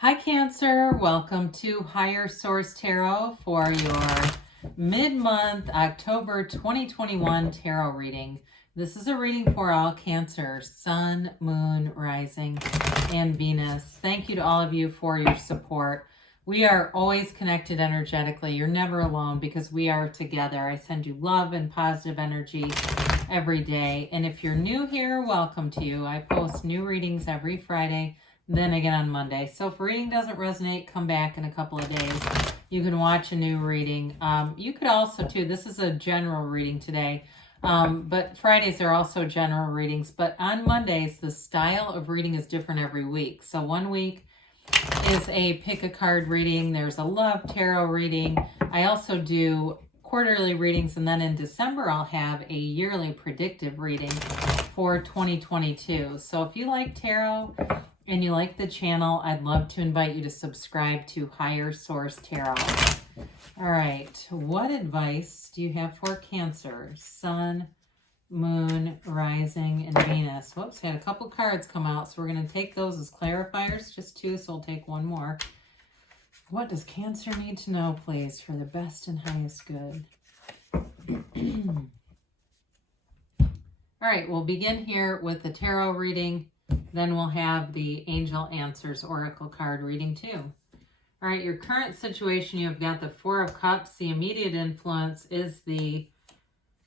Hi Cancer, welcome to Higher Source Tarot for your mid-month October 2021 tarot reading. This is a reading for all Cancer, Sun, Moon, Rising, and Venus. Thank you to all of you for your support. We are always connected energetically. You're never alone because we are together. I send you love and positive energy every day. And if you're new here, welcome to you. I post new readings every Friday, then again on Monday. So if a reading doesn't resonate, come back in a couple of days. You can watch a new reading. You could also too, this is a general reading today, but Fridays are also general readings. But on Mondays, the style of reading is different every week. So one week is a pick a card reading. There's a love tarot reading. I also do quarterly readings, and then in December I'll have a yearly predictive reading for 2022. So if you like tarot and you like the channel, I'd love to invite you to subscribe to Higher Source Tarot. All right, what advice do you have for Cancer, Sun, Moon, Rising, and Venus? Whoops, had a couple cards come out, so we're going to take those as clarifiers, just two, so we'll take one more. What does Cancer need to know, please, for the best and highest good? All right, we'll begin here with the tarot reading. Then we'll have the Angel Answers Oracle card reading too. All right, your current situation, you've got the Four of Cups. The immediate influence is the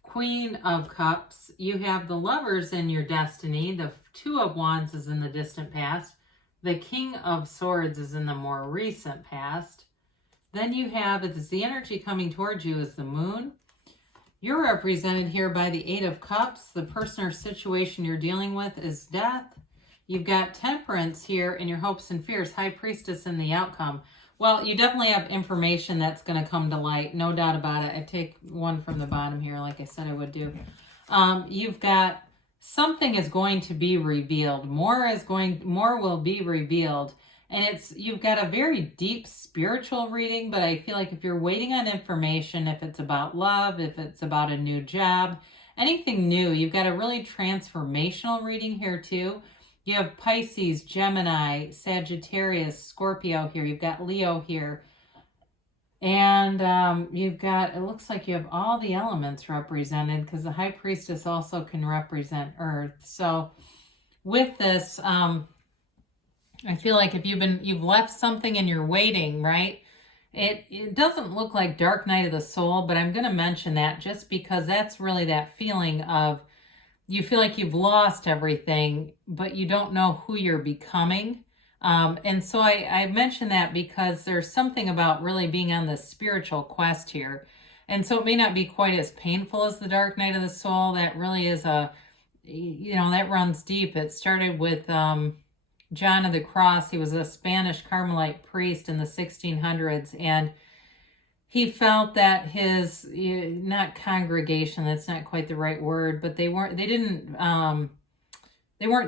Queen of Cups. You have the Lovers in your destiny. The Two of Wands is in the distant past. The King of Swords is in the more recent past. Then you have, as the energy coming towards you, is the Moon. You're represented here by the Eight of Cups. The person or situation you're dealing with is Death. You've got Temperance here in your hopes and fears, High Priestess in the outcome. Well, you definitely have information that's going to come to light, no doubt about it. I take one from the bottom here, like I said I would do. You've got something is going to be revealed. More will be revealed. And you've got a very deep spiritual reading, but I feel like if you're waiting on information, if it's about love, if it's about a new job, anything new, you've got a really transformational reading here too. You have Pisces, Gemini, Sagittarius, Scorpio here. You've got Leo here. And you've got, it looks like you have all the elements represented because the High Priestess also can represent Earth. So with this, I feel like if you've left something and you're waiting, right? It doesn't look like Dark Night of the Soul, but I'm going to mention that just because that's really that feeling of you feel like you've lost everything, but you don't know who you're becoming. And so I mention that because there's something about really being on this spiritual quest here. And so it may not be quite as painful as the Dark Night of the Soul. That really is that runs deep. It started with John of the Cross. He was a Spanish Carmelite priest in the 1600s, and he felt that his, not congregation, that's not quite the right word, but they weren't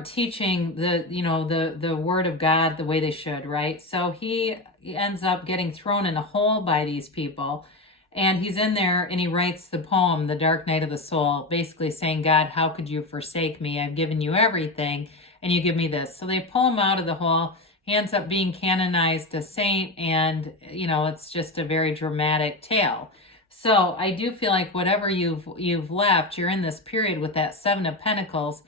teaching the word of God the way they should, right? So he ends up getting thrown in a hole by these people, and he's in there and he writes the poem, The Dark Night of the Soul, basically saying, God, how could you forsake me? I've given you everything and you give me this. So they pull him out of the hole. He ends up being canonized a saint, and, it's just a very dramatic tale. So I do feel like whatever you've left, you're in this period with that Seven of Pentacles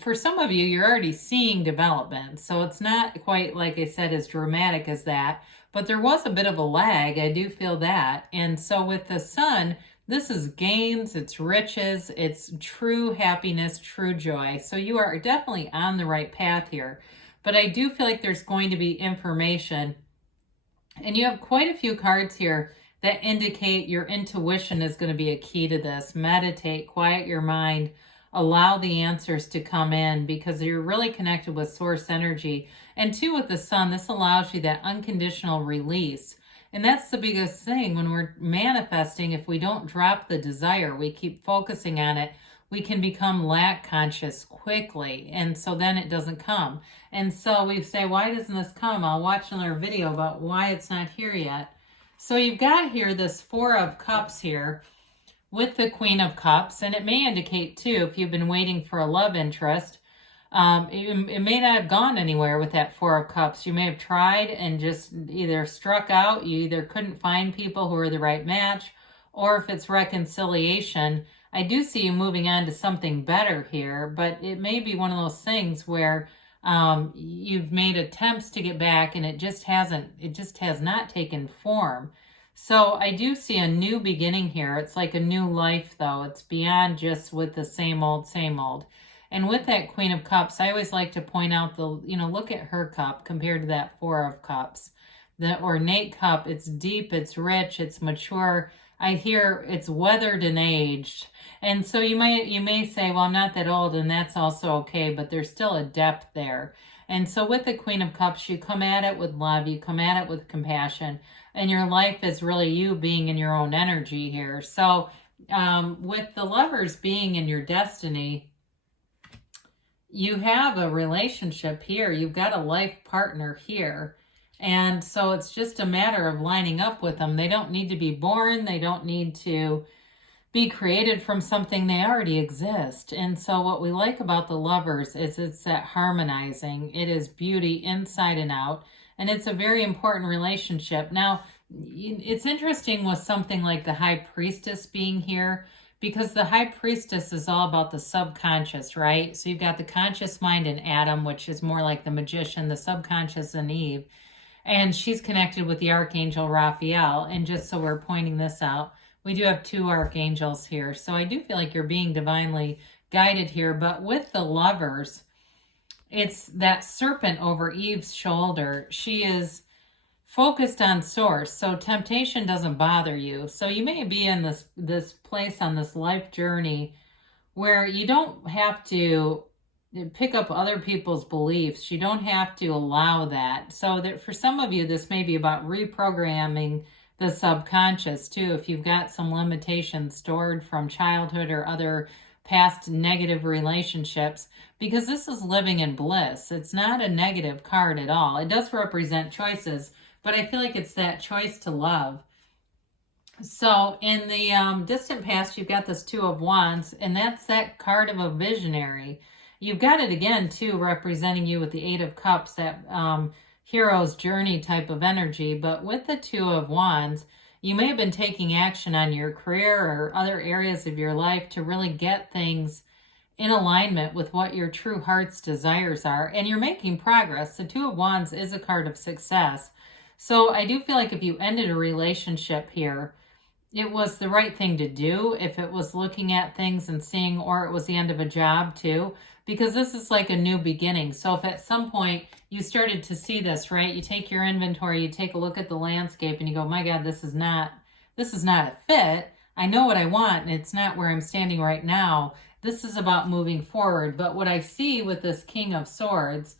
for some of you, you're already seeing development. So it's not quite, like I said, as dramatic as that, but there was a bit of a lag. I do feel that. And so with the Sun, this is gains, it's riches, it's true happiness, true joy. So you are definitely on the right path here. But I do feel like there's going to be information. And you have quite a few cards here that indicate your intuition is going to be a key to this. Meditate, quiet your mind, allow the answers to come in because you're really connected with source energy. And two, with the Sun, this allows you that unconditional release. And that's the biggest thing when we're manifesting. If we don't drop the desire, we keep focusing on it, we can become lack conscious quickly. And so then it doesn't come. And so we say, why doesn't this come? I'll watch another video about why it's not here yet. So you've got here this Four of Cups here with the Queen of Cups. And it may indicate too, if you've been waiting for a love interest, It may not have gone anywhere with that Four of Cups. You may have tried and just either struck out. You either couldn't find people who were the right match, or if it's reconciliation, I do see you moving on to something better here, but it may be one of those things where you've made attempts to get back and it just has not taken form. So I do see a new beginning here. It's like a new life, though. It's beyond just with the same old, same old. And with that Queen of Cups, I always like to point out look at her cup compared to that Four of Cups. The ornate cup, it's deep, it's rich, it's mature. I hear it's weathered and aged. And so you may say, well, I'm not that old, and that's also okay, but there's still a depth there. And so with the Queen of Cups, you come at it with love, you come at it with compassion, and your life is really you being in your own energy here. So with the Lovers being in your destiny, you have a relationship here. You've got a life partner here. And so it's just a matter of lining up with them. They don't need to be born. They don't need to be created from something. They already exist. And so what we like about the Lovers is it's that harmonizing. It is beauty inside and out. And it's a very important relationship. Now, it's interesting with something like the High Priestess being here, because the High Priestess is all about the subconscious, right? So you've got the conscious mind in Adam, which is more like the magician, the subconscious in Eve. And she's connected with the Archangel Raphael. And just so we're pointing this out, we do have two archangels here. So I do feel like you're being divinely guided here. But with the Lovers, it's that serpent over Eve's shoulder. She is focused on source, so temptation doesn't bother you. So you may be in this place on this life journey where you don't have to pick up other people's beliefs. You don't have to allow that. So that for some of you, this may be about reprogramming the subconscious too. If you've got some limitations stored from childhood or other past negative relationships, because this is living in bliss. It's not a negative card at all. It does represent choices, but I feel like it's that choice to love. So in the distant past, you've got this Two of Wands, and that's that card of a visionary. You've got it again, too, representing you with the Eight of Cups, that hero's journey type of energy. But with the Two of Wands, you may have been taking action on your career or other areas of your life to really get things in alignment with what your true heart's desires are. And you're making progress. The Two of Wands is a card of success. So I do feel like if you ended a relationship here, it was the right thing to do. If it was looking at things and seeing, or it was the end of a job too, because this is like a new beginning. So if at some point you started to see this, right, you take your inventory, you take a look at the landscape and you go, my God, this is not a fit. I know what I want and it's not where I'm standing right now. This is about moving forward. But what I see with this King of Swords,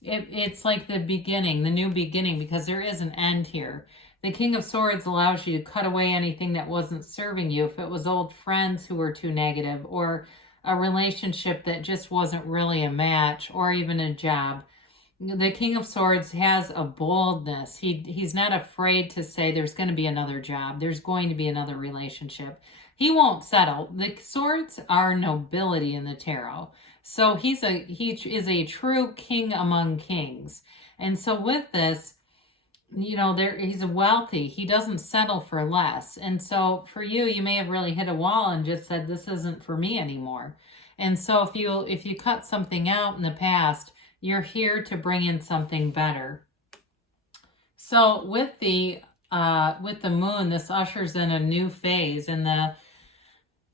it's like the beginning, the new beginning, because there is an end here. The King of Swords allows you to cut away anything that wasn't serving you. If it was old friends who were too negative, or a relationship that just wasn't really a match, or even a job. The King of Swords has a boldness. He's not afraid to say there's going to be another job. There's going to be another relationship. He won't settle. The swords are nobility in the tarot. So he is a true king among kings. And so with this, he's wealthy. He doesn't settle for less. And so for you, you may have really hit a wall and just said, this isn't for me anymore. And so if you cut something out in the past, you're here to bring in something better. So with the moon, this ushers in a new phase, and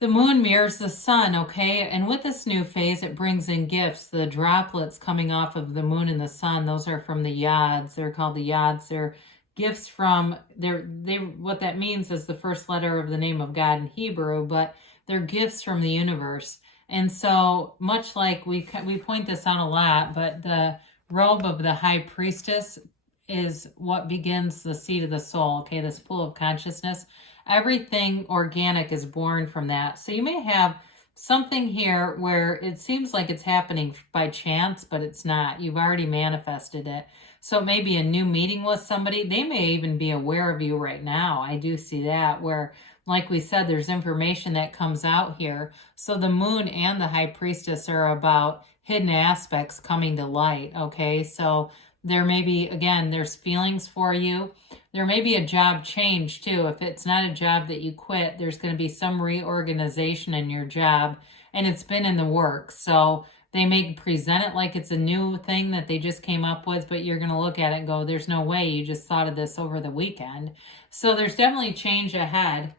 the moon mirrors the sun, okay? And with this new phase, it brings in gifts. The droplets coming off of the moon and the sun, those are from the yads. They're called the yads. They're gifts from, what that means is the first letter of the name of God in Hebrew, but they're gifts from the universe. And so much like we point this out a lot, but the robe of the High Priestess is what begins the seed of the soul, okay? This pool of consciousness. Everything organic is born from that. So you may have something here where it seems like it's happening by chance, but it's not. You've already manifested it. So it may be a new meeting with somebody. They may even be aware of you right now. I do see that, where, like we said, there's information that comes out here. So the moon and the High Priestess are about hidden aspects coming to light, okay? So there may be, again, there's feelings for you. There may be a job change too. If it's not a job that you quit, there's going to be some reorganization in your job, and it's been in the works. So they may present it like it's a new thing that they just came up with, but you're going to look at it and go, there's no way you just thought of this over the weekend. So there's definitely change ahead.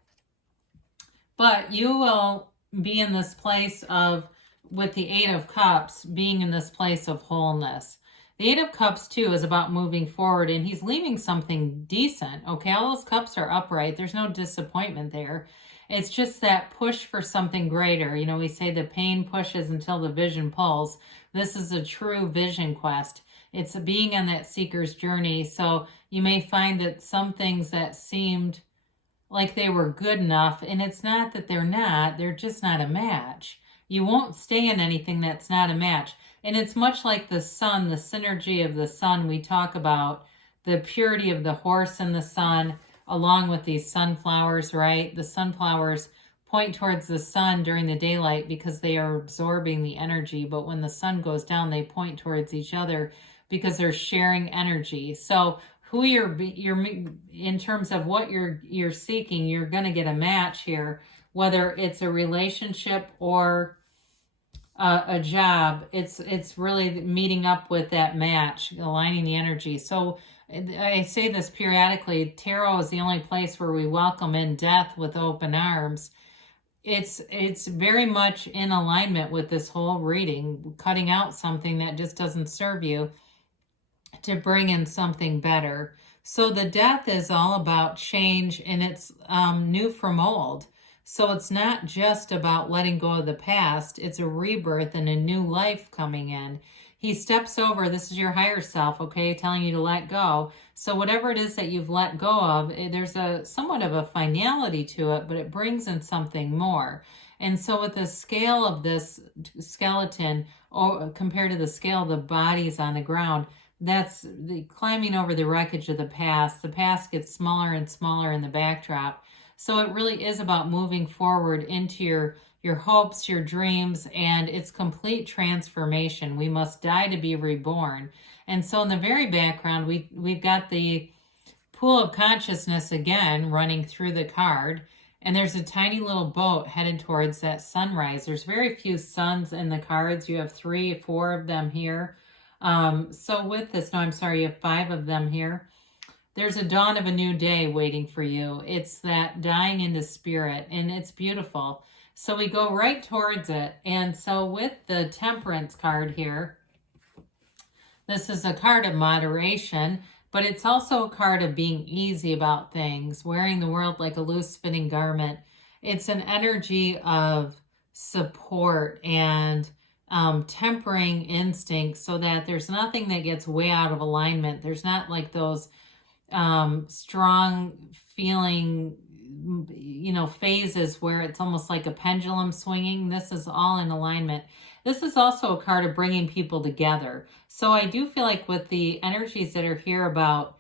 But you will be in this place of, with the Eight of Cups, being in this place of wholeness. The Eight of Cups, too, is about moving forward, and he's leaving something decent, okay? All those cups are upright. There's no disappointment there. It's just that push for something greater. You know, we say the pain pushes until the vision pulls. This is a true vision quest. It's being on that seeker's journey. So you may find that some things that seemed like they were good enough, and it's not that they're just not a match. You won't stay in anything that's not a match. And it's much like the sun, the synergy of the sun. We talk about the purity of the horse and the sun, along with these sunflowers, right? The sunflowers point towards the sun during the daylight because they are absorbing the energy. But when the sun goes down, they point towards each other because they're sharing energy. So who you're in terms of what you're seeking, you're going to get a match here, whether it's a relationship or a job. It's really meeting up with that match, aligning the energy. So I say this periodically, tarot is the only place where we welcome in death with open arms. It's very much in alignment with this whole reading, cutting out something that just doesn't serve you to bring in something better. So the death is all about change, and it's new from old. So it's not just about letting go of the past. It's a rebirth and a new life coming in. He steps over, this is your higher self, okay, telling you to let go. So whatever it is that you've let go of, there's a somewhat of a finality to it, but it brings in something more. And so with the scale of this skeleton, compared to the scale of the bodies on the ground, that's the climbing over the wreckage of the past. The past gets smaller and smaller in the backdrop. So it really is about moving forward into your hopes, your dreams, and it's complete transformation. We must die to be reborn. And so in the very background, we've got the pool of consciousness again running through the card. And there's a tiny little boat headed towards that sunrise. There's very few suns in the cards. You have 3, 4 of them here. So with this, no, I'm sorry, you have 5 of them here. There's a dawn of a new day waiting for you. It's that dying into spirit, and it's beautiful. So we go right towards it. And so with the Temperance card here, this is a card of moderation, but it's also a card of being easy about things, wearing the world like a loose-fitting garment. It's an energy of support and tempering instincts so that there's nothing that gets way out of alignment. There's not like those strong feeling, phases where it's almost like a pendulum swinging. This is all in alignment. This is also a card of bringing people together. So I do feel like with the energies that are here about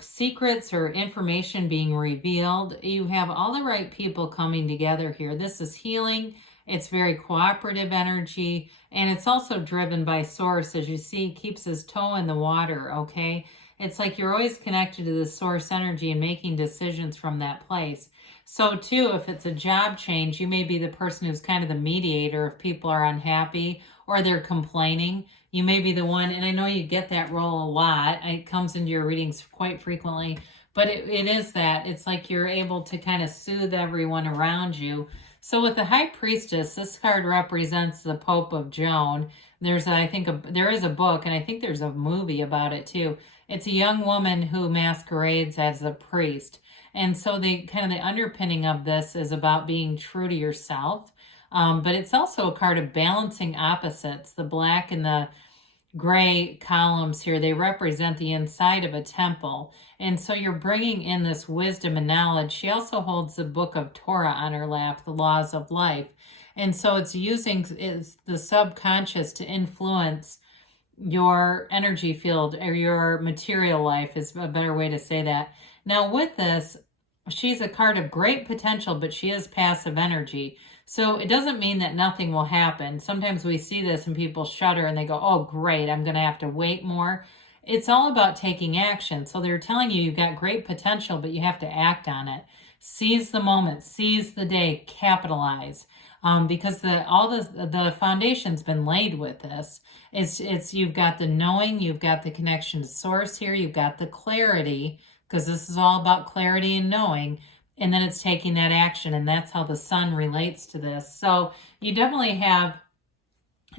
secrets or information being revealed, you have all the right people coming together here. This is healing. It's very cooperative energy, and it's also driven by source. As you see, keeps his toe in the water, okay? It's like you're always connected to the source energy and making decisions from that place. So too, if it's a job change, you may be the person who's kind of the mediator if people are unhappy or they're complaining. You may be the one, and I know you get that role a lot. It comes into your readings quite frequently, but it is that. It's like you're able to kind of soothe everyone around you. So with the High Priestess, this card represents the Pope of Joan. There is a book, and I think there's a movie about it too. It's a young woman who masquerades as a priest. And so the underpinning of this is about being true to yourself. But it's also a card of balancing opposites. The black and the gray columns here, they represent the inside of a temple. And so you're bringing in this wisdom and knowledge. She also holds the book of Torah on her lap, the laws of life. And so it's using the subconscious to influence your energy field, or your material life is a better way to say that. Now with this, she's a card of great potential, but she is passive energy. So it doesn't mean that nothing will happen. Sometimes we see this and people shudder and they go, oh, great, I'm going to have to wait more. It's all about taking action. So they're telling you you've got great potential, but you have to act on it. Seize the moment, seize the day, capitalize. Because all the foundation's been laid with this. It's you've got the knowing, you've got the connection to source here, you've got the clarity, because this is all about clarity and knowing, and then it's taking that action, and that's how the sun relates to this. So you definitely have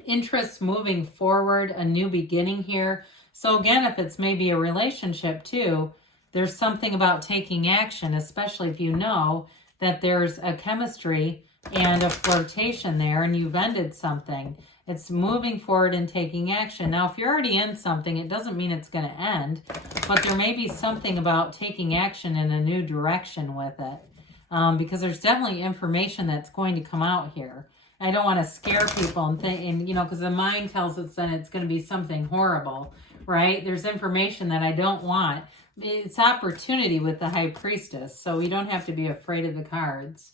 interest moving forward, a new beginning here. So again, if it's maybe a relationship too, there's something about taking action, especially if you know that there's a chemistry and a flirtation there and you've ended something. It's moving forward and taking action. Now, if you're already in something, it doesn't mean it's going to end, but there may be something about taking action in a new direction with it, because there's definitely information that's going to come out here. I don't want to scare people and think, and because the mind tells us then it's going to be something horrible, right? There's information that I don't want. It's opportunity with the High Priestess, so we don't have to be afraid of the cards.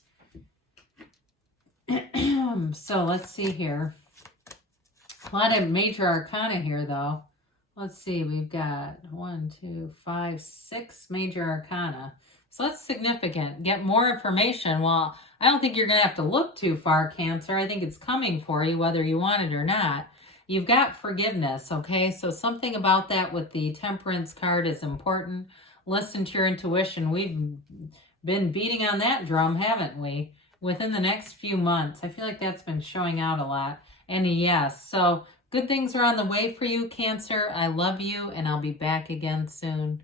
So let's see here. A lot of major arcana here, though. Let's see. We've got 1, 2, 5, 6 major arcana. So that's significant. Get more information. Well, I don't think you're going to have to look too far, Cancer. I think it's coming for you, whether you want it or not. You've got forgiveness, okay? So something about that with the Temperance card is important. Listen to your intuition. We've been beating on that drum, haven't we? Within the next few months. I feel like that's been showing out a lot. And a yes. So good things are on the way for you, Cancer. I love you, and I'll be back again soon.